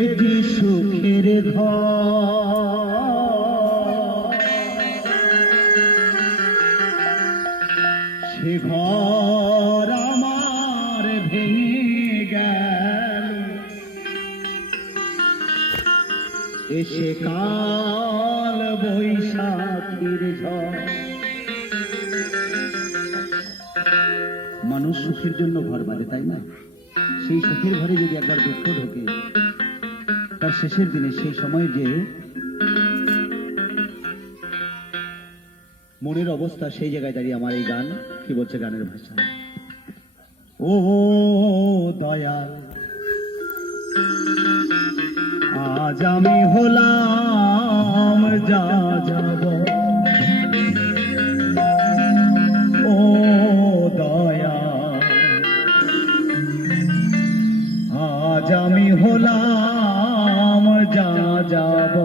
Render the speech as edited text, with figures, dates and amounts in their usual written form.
একটি সুখের ঘর, সে ঘর আমার ভেঙে গেল, এসে কাল বৈশাখীর ঝড়। মানুষ সুখের জন্য ঘর বাঁধে, তাই না? সেই সুখের ঘরে যদি একবার দুঃখ ঢোকে, তার শেষের দিনে সেই সময় যে মনের অবস্থা, সেই জায়গায় দাঁড়িয়ে আমার এই গান কি বলছে গানের ভাষা। ও দয়াল, আজ আমি হলাম যা যাব, ও দয়াল, আজ আমি হলাম যা যাব।